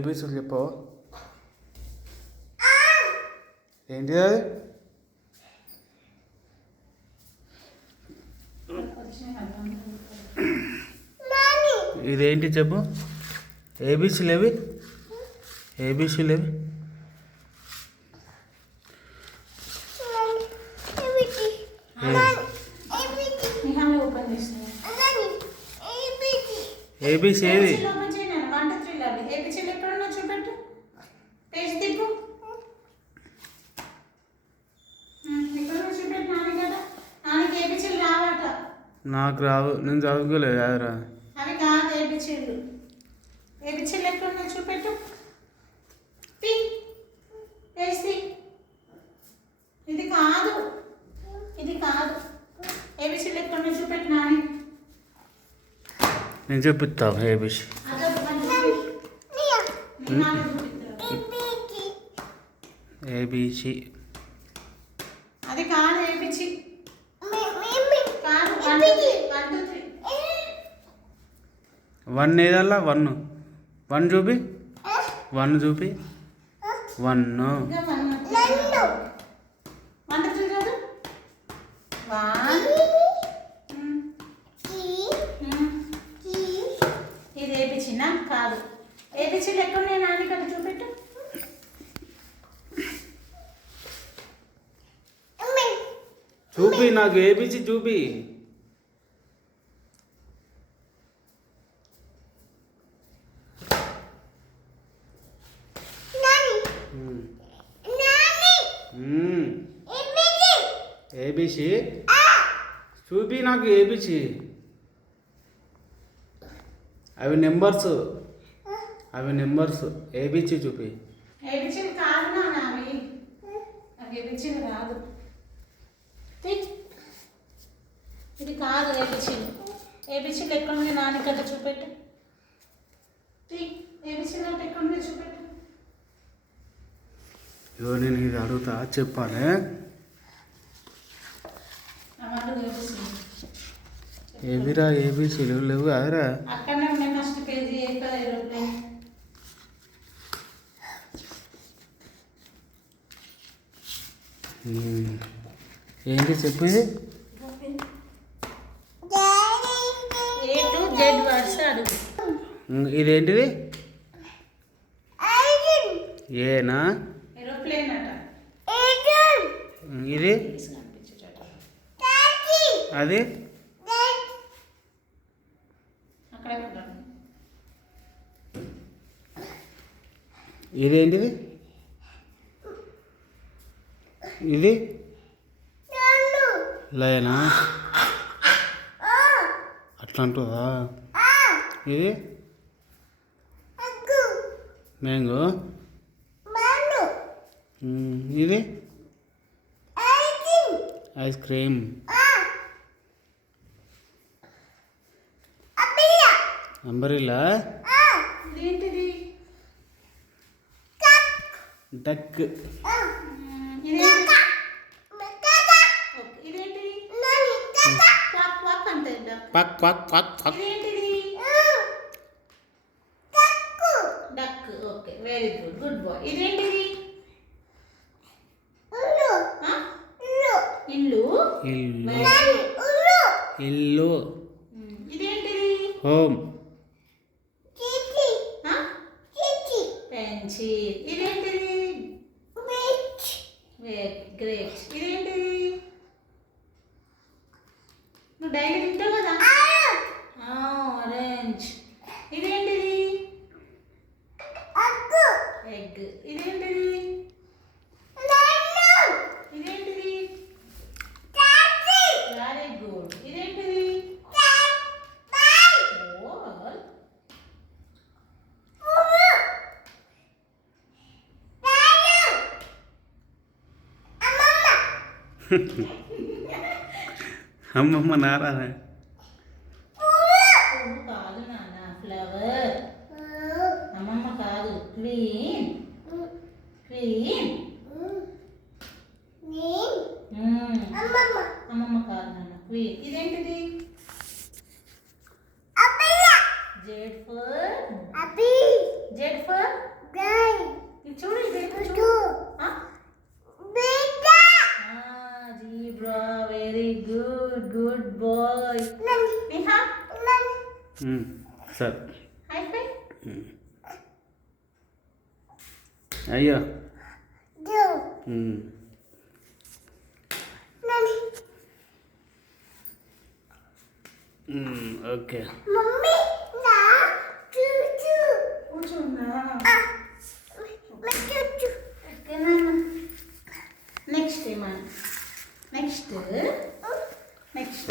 ఏబీసీలు చెప్పవా? ఏంటి అది? ఇదేంటి చెప్పు. ఏబీసీలు ఏవి? ఏబీసీలు ఏవి? ఏబీసీ ఏది? నాకు రావు, నేను చదువుకోలేదు కాదురా. అవి కాదు ఏబిసిలు. ఏబిసిలు ఎక్కడున్నా చూపెట్టు. ఇది కాదు, ఇది కాదు. ఏబిసిలు ఎక్కడున్నా చూపెట్టు నాని. నేను చూపిస్తాను ఏబిసి. ఏబిసి అది కాదు ఏబిసి. వన్ ఏదల్లా వన్ వన్ చూపి. వన్ చూపి. వన్ ఇది ఏపిచ్చినా కాదు. ఏపిచ్చి ఎక్కడ నేను నాన్నకట్ట చూపెట్టు. చూపి, నాకు ఏబిసి చూపి. ఏబిసి చూపి, నాకు ఏబిసి. అవి నెంబర్స్, అవి నెంబర్స్. ఏబిసి చూపి. ఏబిసి కాదు నాన్న, అవి అవి ఏబిసి రాదు. ఇది కాదు ఏబిసి. ఏబిసి ఎక్కడ నాన్నకట్ట చూపెట్టు. ఏబిసి ఎక్కడ చూపెట్టు. ఇవో నేను ఇది అడుగుతా, చెప్పాలి. ఏవిరా ఏబిసిలు లేవు కాదురా. అక్కడనే ఉన్నాయి ఫస్ట్ పేజీ. ఏంటి చెప్పు. ఇది ఏ టు జెడ్ వర్డ్స్ అడుగు. ఇదేంటిది? ఏనా? ఏరోప్లేన్ అట. ఇది అది అక్కడే ఉంటాను. ఇదేంటిది? ఇది లయనా? అట్లా అంటుందా? ఇది మ్యాంగో. ఇది ఐస్ క్రీమ్. అంబరిలా. ఇదేంటిది? డక్. ఇదేంటిది? క్వాక్ క్వాక్ అంటే పక్ పక్ పక్ పక్. ఇదేంటిది? Duck. Okay, very good, good boy. ఇదేంటిది? ఇల్లు. ఇల్లు. ఇల్లు. ఇదేంటిది? హోమ్. పెన్సిల్. ఇదేంటిది? గ్రేప్స్. ఇదేంటిది? నువ్వు డైలీ తింటావు కదా. ఆరెంజ్. ఇదేంటిది? ఎగ్. ఇదేంటిది? ఇదేంటిది? Very good. ఇదేంటిది? అమ్మమ్మ నారా. కాదు నాన్న, ఫ్లవర్. అమ్మమ్మ కాదు. క్వీన్. క్వీన్. అమ్మమ్మ కాదు నాన్న, క్వీన్. ఇదేంటిది? Z for సరే హైఫై. అయ్యో ఓకే కూర్చున్నా. నెక్స్ట్ ఏమన్నా నెక్స్ట్